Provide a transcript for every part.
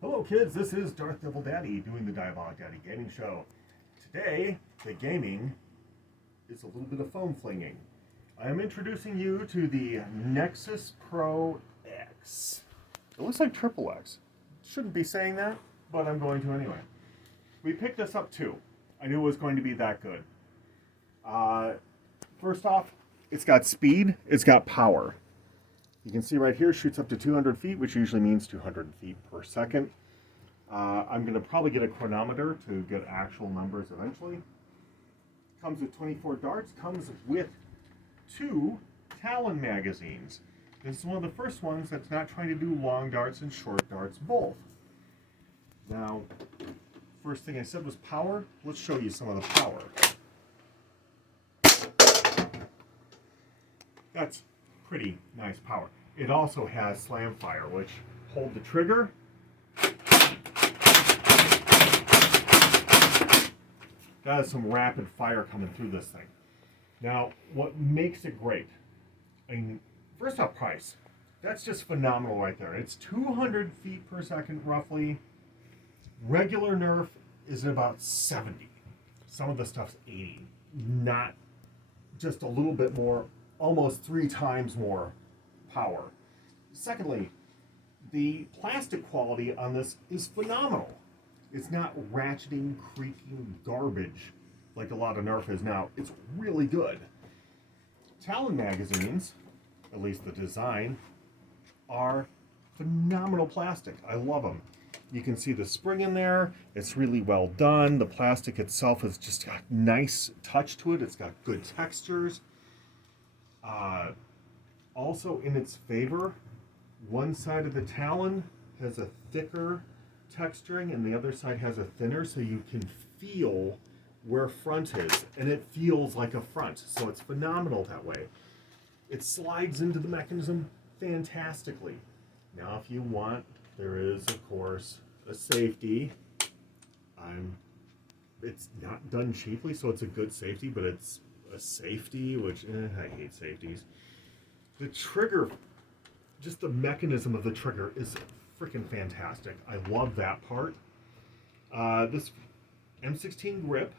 Hello kids, this is Darth Devil Daddy doing the Diabolic Daddy Gaming Show. Today, the gaming is a little bit of foam flinging. I am introducing you to the Nexus Pro X. It looks like triple X. Shouldn't be saying that, but I'm going to anyway. We picked this up too. I knew it was going to be that good. First off, it's got speed, it's got power. You can see right here, shoots up to 200 feet, which usually means 200 feet per second. I'm going to probably get a chronometer to get actual numbers eventually. Comes with 24 darts, comes with 2 Talon magazines. This is one of the first ones that's not trying to do long darts and short darts both. Now, first thing I said was power. Let's show you some of the power. That's pretty nice power. It also has slam fire, which hold the trigger. That is some rapid fire coming through this thing. Now, what makes it great? I mean, first off, price. That's just phenomenal right there. It's 200 feet per second roughly. Regular Nerf is about 70. Some of the stuff's 80. Not just a little bit more, almost 3 times more power. Secondly, the plastic quality on this is phenomenal. It's not ratcheting, creaking garbage like a lot of Nerf is now. It's really good. Talon magazines, at least the design, are phenomenal plastic. I love them. You can see the spring in there. It's really well done. The plastic itself has just got nice touch to it. It's got good textures. Also in its favor, one side of the Talon has a thicker texturing and the other side has a thinner, so you can feel where front is, and it feels like a front, so it's phenomenal that way. It slides into the mechanism fantastically. Now if you want, there is of course a safety. It's not done cheaply, so it's a good safety, but it's a safety, which I hate safeties. The trigger, just the mechanism of the trigger is freaking fantastic. I love that part. This M16 grip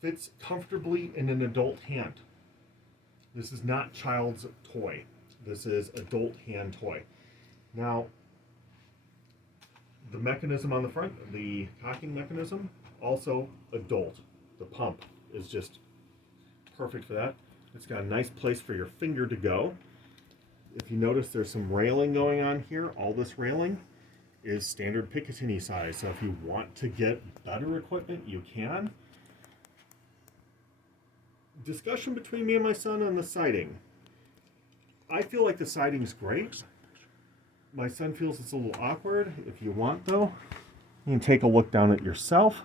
fits comfortably in an adult hand. This is not child's toy. This is adult hand toy. Now, the mechanism on the front, the cocking mechanism, also adult. The pump is just perfect for that. It's got a nice place for your finger to go. If you notice, there's some railing going on here. All this railing is standard Picatinny size, so if you want to get better equipment, you can. Discussion between me and my son on the sighting. I feel like the sighting's great. My son feels it's a little awkward. If you want, though, you can take a look down at yourself.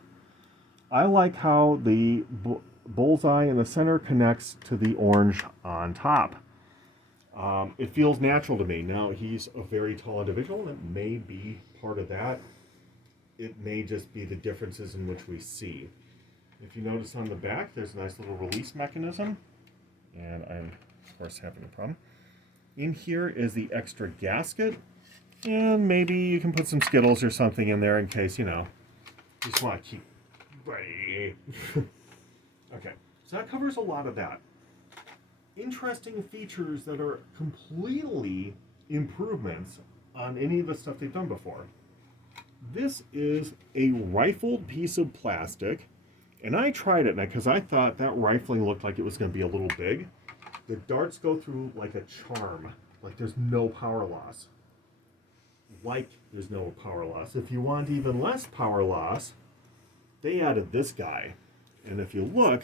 I like how the bullseye in the center connects to the orange on top. It feels natural to me. Now, he's a very tall individual, and it may be part of that. It may just be the differences in which we see. If you notice on the back, there's a nice little release mechanism, and I'm, of course, having a problem. In here is the extra gasket, and maybe you can put some Skittles or something in there in case, you just want to keep ready. Okay, so that covers a lot of that. Interesting features that are completely improvements on any of the stuff they've done before. This is a rifled piece of plastic, and I tried it because I thought that rifling looked like it was going to be a little big. The darts go through like a charm, like there's no power loss. If you want even less power loss, they added this guy. And if you look,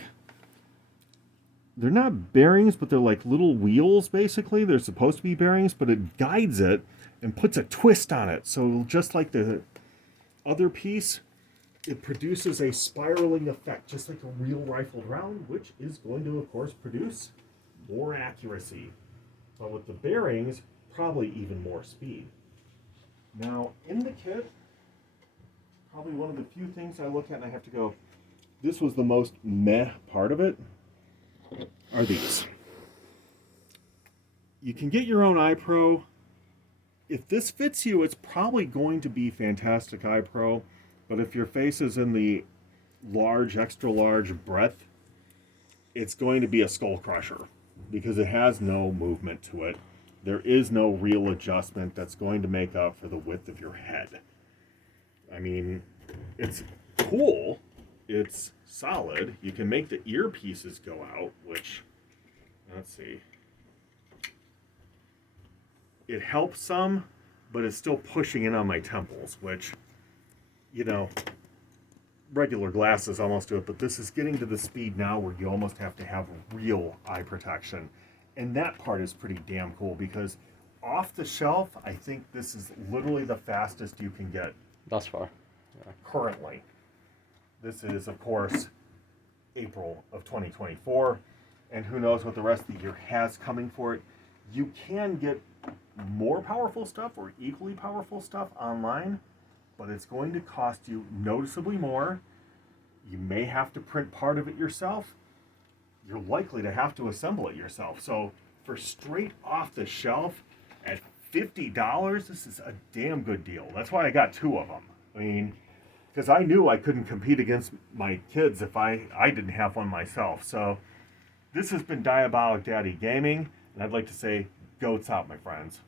they're not bearings, but they're like little wheels, basically. They're supposed to be bearings, but it guides it and puts a twist on it. So just like the other piece, it produces a spiraling effect, just like a real rifled round, which is going to, of course, produce more accuracy. But with the bearings, probably even more speed. Now, in the kit, probably one of the few things I look at and I have to go, this was the most meh part of it, are these. You can get your own iPro. if this fits you, it's probably going to be Fantastic Eye Pro. But if your face is in the large, extra large breadth, it's going to be a skull crusher because it has no movement to it. There is no real adjustment that's going to make up for the width of your head. I mean, it's cool. It's solid. You can make the earpieces go out, which, let's see. It helps some, but it's still pushing in on my temples, which, you know, regular glasses almost do it, but this is getting to the speed now where you almost have to have real eye protection. And that part is pretty damn cool because off the shelf, I think this is literally the fastest you can get Thus far. Yeah. currently. This is, of course, April of 2024, and who knows what the rest of the year has coming for it. You can get more powerful stuff or equally powerful stuff online, but it's going to cost you noticeably more. You may have to print part of it yourself. You're likely to have to assemble it yourself. So for straight off the shelf at $50, this is a damn good deal. That's why I got two of them. I mean, because I knew I couldn't compete against my kids if I didn't have one myself. So this has been Diabolic Daddy Gaming, and I'd like to say, goats out, my friends.